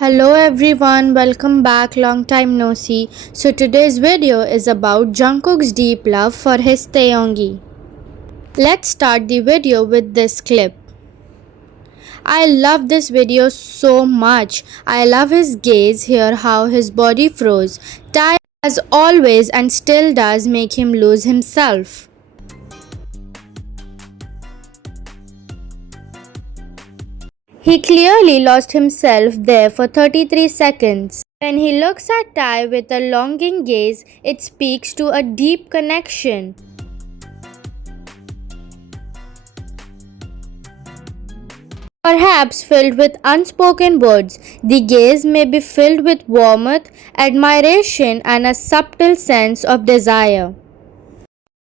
Hello everyone, welcome back. Long time no see. So today's video is about Jungkook's deep love for his Taehyung. Let's start the video with this clip. I love this video so much. I love his gaze here, how his body froze. Tae as always and still does make him lose himself. He clearly lost himself there for 33 seconds. When he looks at Tae with a longing gaze, it speaks to a deep connection. Perhaps filled with unspoken words, the gaze may be filled with warmth, admiration, and a subtle sense of desire.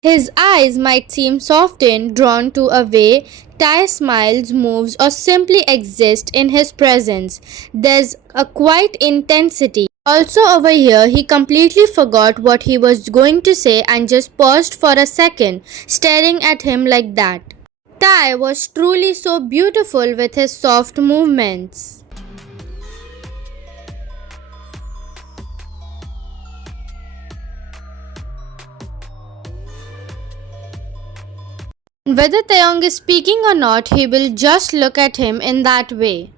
His eyes might seem softened, drawn to a way Tae smiles, moves, or simply exist in his presence. There's a quiet intensity. Also over here, he completely forgot what he was going to say and just paused for a second, staring at him like that. Tae was truly so beautiful with his soft movements. Whether Taehyung is speaking or not, he will just look at him in that way.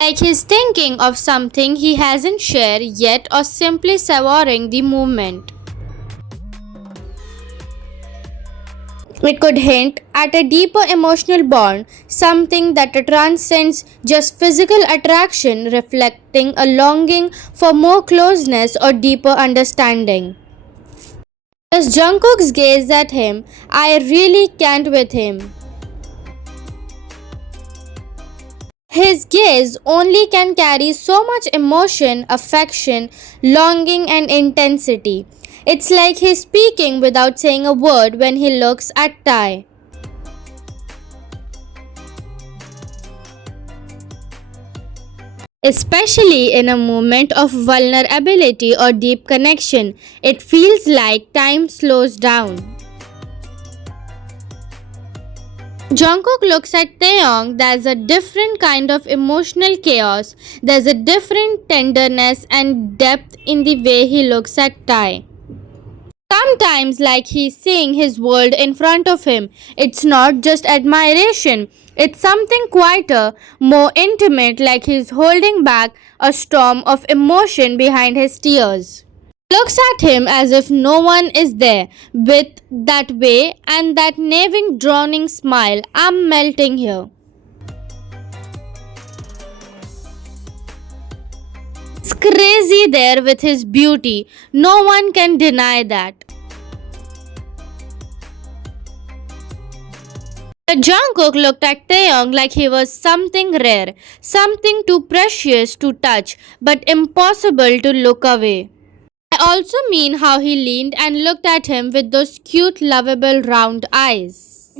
Like he's thinking of something he hasn't shared yet or simply savoring the moment. It could hint at a deeper emotional bond, something that transcends just physical attraction, reflecting a longing for more closeness or deeper understanding. As Jungkook gazes at him, I really can't with him. His gaze only can carry so much emotion, affection, longing, and intensity. It's like he's speaking without saying a word when he looks at Tae. Especially in a moment of vulnerability or deep connection, it feels like time slows down. Jungkook looks at Taehyung. There's a different kind of emotional chaos. There's a different tenderness and depth in the way he looks at Tae. Sometimes, like he's seeing his world in front of him. It's not just admiration, it's something quieter, more intimate, like he's holding back a storm of emotion behind his tears. Looks at him as if no one is there, with that way and that naving drowning smile. I'm melting here. It's crazy there with his beauty. No one can deny that. Jungkook looked at Taehyung like he was something rare, something too precious to touch, but impossible to look away. I also mean how he leaned and looked at him with those cute, lovable round eyes.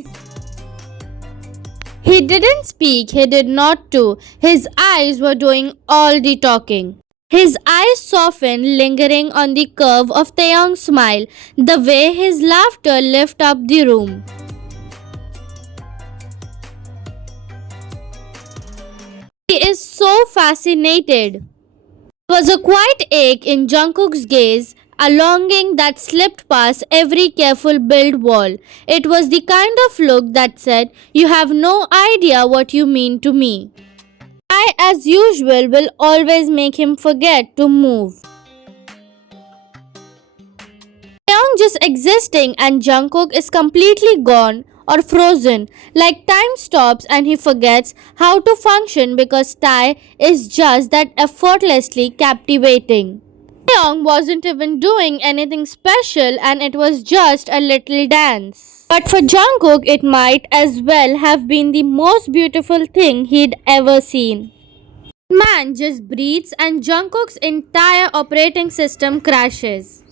He didn't speak, he did not too. His eyes were doing all the talking. His eyes softened, lingering on the curve of Taehyung's smile, the way his laughter lifted up the room. He is so fascinated. There was a quiet ache in Jungkook's gaze, a longing that slipped past every careful built wall. It was the kind of look that said, "You have no idea what you mean to me." I, as usual, will always make him forget to move. Taehyung just existing and Jungkook is completely gone or frozen, like time stops and he forgets how to function because Tae is just that effortlessly captivating. Taehyung wasn't even doing anything special and it was just a little dance. But for Jungkook, it might as well have been the most beautiful thing he'd ever seen. Man just breathes and Jungkook's entire operating system crashes.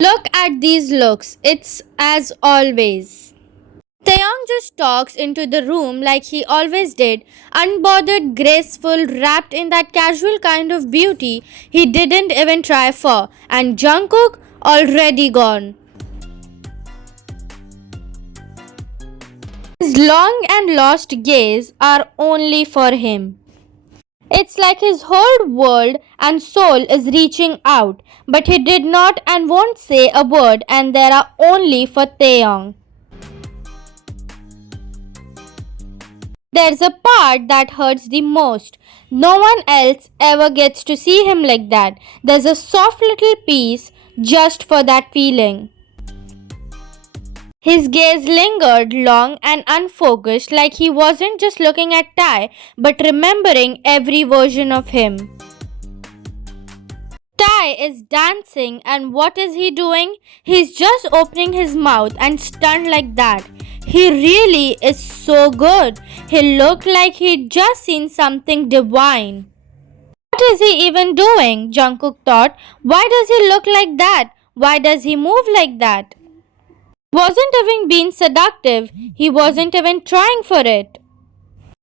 Look at these looks. It's as always. Taehyung just stalks into the room like he always did, unbothered, graceful, wrapped in that casual kind of beauty he didn't even try for, and Jungkook already gone. His long and lost gaze are only for him. It's like his whole world and soul is reaching out, but he did not and won't say a word, and there are only for Taehyung. There's a part that hurts the most. No one else ever gets to see him like that. There's a soft little piece just for that feeling. His gaze lingered long and unfocused, like he wasn't just looking at Ty, but remembering every version of him. Ty is dancing, and what is he doing? He's just opening his mouth and stunned like that. He really is so good. He looked like he'd just seen something divine. What is he even doing? Jungkook thought. Why does he look like that? Why does he move like that? Wasn't even being seductive. He wasn't even trying for it.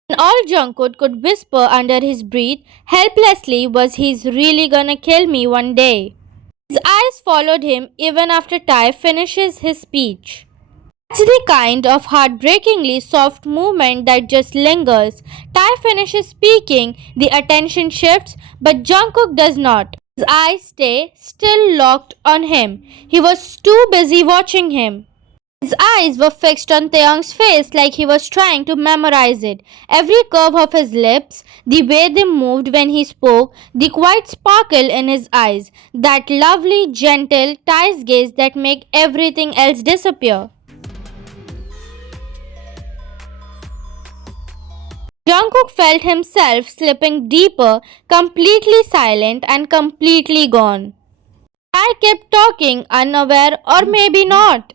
And all Jungkook could whisper under his breath helplessly was, he's really gonna kill me one day. His eyes followed him even after Ty finishes his speech. It's the kind of heartbreakingly soft movement that just lingers. Ty finishes speaking, the attention shifts, but Jungkook does not. His eyes stay still locked on him. He was too busy watching him. His eyes were fixed on Taehyung's face like he was trying to memorize it. Every curve of his lips, the way they moved when he spoke, the quiet sparkle in his eyes, that lovely, gentle, Ty's gaze that make everything else disappear. Jungkook felt himself slipping deeper, completely silent and completely gone. Ty kept talking, unaware or maybe not.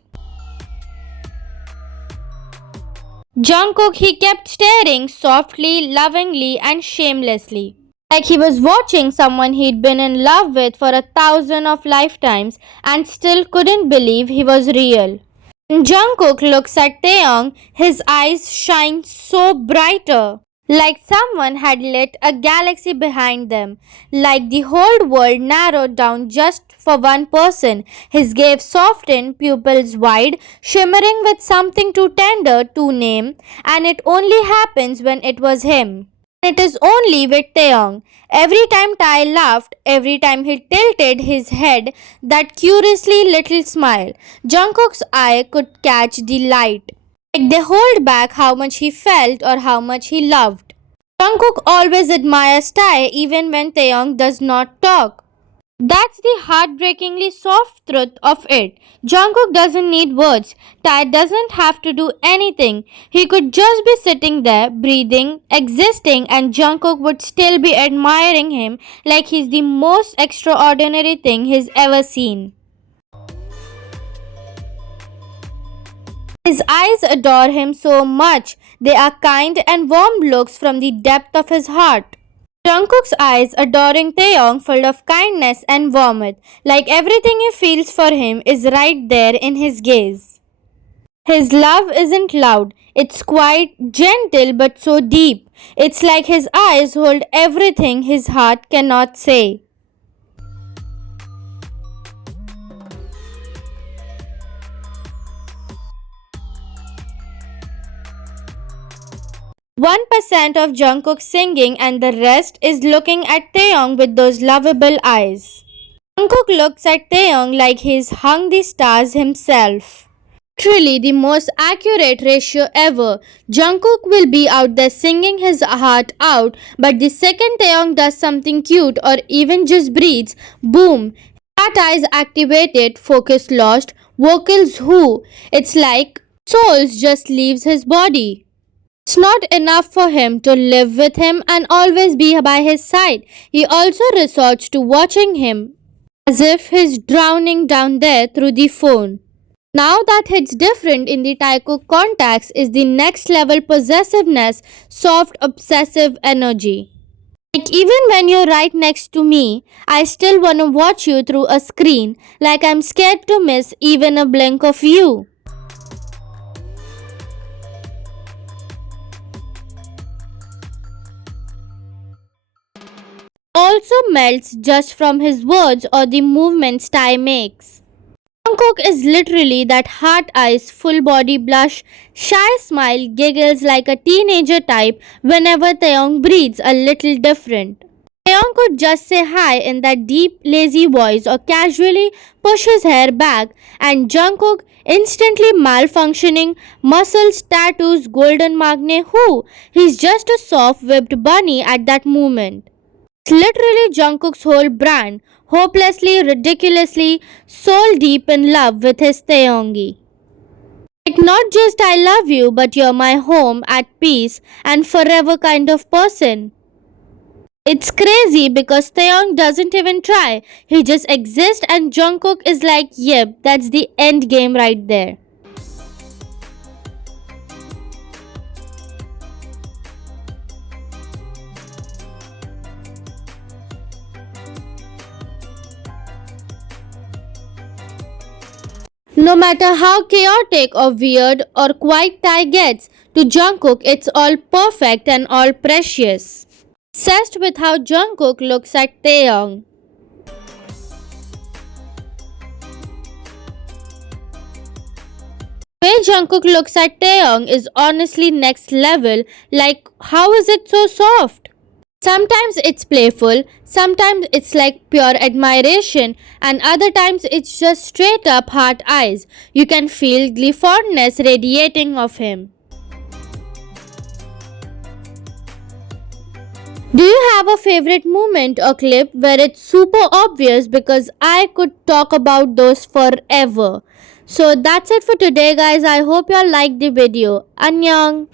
Jungkook, he kept staring softly, lovingly and shamelessly. Like he was watching someone he'd been in love with for 1,000 of lifetimes and still couldn't believe he was real. When Jungkook looks at Taehyung, his eyes shine so brighter. Like someone had lit a galaxy behind them. Like the whole world narrowed down just for one person. His gaze softened, pupils wide, shimmering with something too tender to name, and it only happens when it was him. It is only with Taehyung. Every time Ty laughed, every time he tilted his head, that curiously little smile, Jungkook's eye could catch the light. Like they hold back how much he felt or how much he loved. Jungkook always admires Ty even when Taehyung does not talk. That's the heartbreakingly soft truth of it. Jungkook doesn't need words. Ty doesn't have to do anything. He could just be sitting there, breathing, existing, and Jungkook would still be admiring him like he's the most extraordinary thing he's ever seen. His eyes adore him so much. They are kind and warm looks from the depth of his heart. Jungkook's eyes adoring Taehyung full of kindness and warmth, like everything he feels for him is right there in his gaze. His love isn't loud, it's quite gentle but so deep. It's like his eyes hold everything his heart cannot say. 1% of Jungkook singing and the rest is looking at Taehyung with those lovable eyes. Jungkook looks at Taehyung like he's hung the stars himself. Truly the most accurate ratio ever. Jungkook will be out there singing his heart out, but the second Taehyung does something cute or even just breathes, boom, heart eyes activated, focus lost, vocals who? It's like souls just leaves his body. It's not enough for him to live with him and always be by his side. He also resorts to watching him as if he's drowning down there through the phone. Now that hits different in the Taekook context is the next level possessiveness, soft obsessive energy. Like even when you're right next to me, I still wanna watch you through a screen like I'm scared to miss even a blink of you. Also melts just from his words or the movements Ty makes. Jungkook is literally that heart eyes, full body blush, shy smile, giggles like a teenager type whenever Taeyong breathes a little different. Taeyong could just say hi in that deep, lazy voice or casually push his hair back, and Jungkook instantly malfunctioning, muscles, tattoos, golden magne, who? He's just a soft whipped bunny at that moment. It's literally Jungkook's whole brand, hopelessly, ridiculously, soul deep in love with his Taeyongi. Like not just I love you, but you're my home, at peace, and forever kind of person. It's crazy because Taeyong doesn't even try. He just exists and Jungkook is like, yep, that's the end game right there. No matter how chaotic or weird or quiet Ty gets, to Jungkook it's all perfect and all precious. Obsessed with how Jungkook looks at Taeyong. The way Jungkook looks at Taeyong is honestly next level. Like, how is it so soft? Sometimes it's playful, sometimes it's like pure admiration, and other times it's just straight up heart eyes. You can feel the fondness radiating off him. Do you have a favorite moment or clip where it's super obvious? Because I could talk about those forever. So that's it for today, guys. I hope you all liked the video. Annyeong!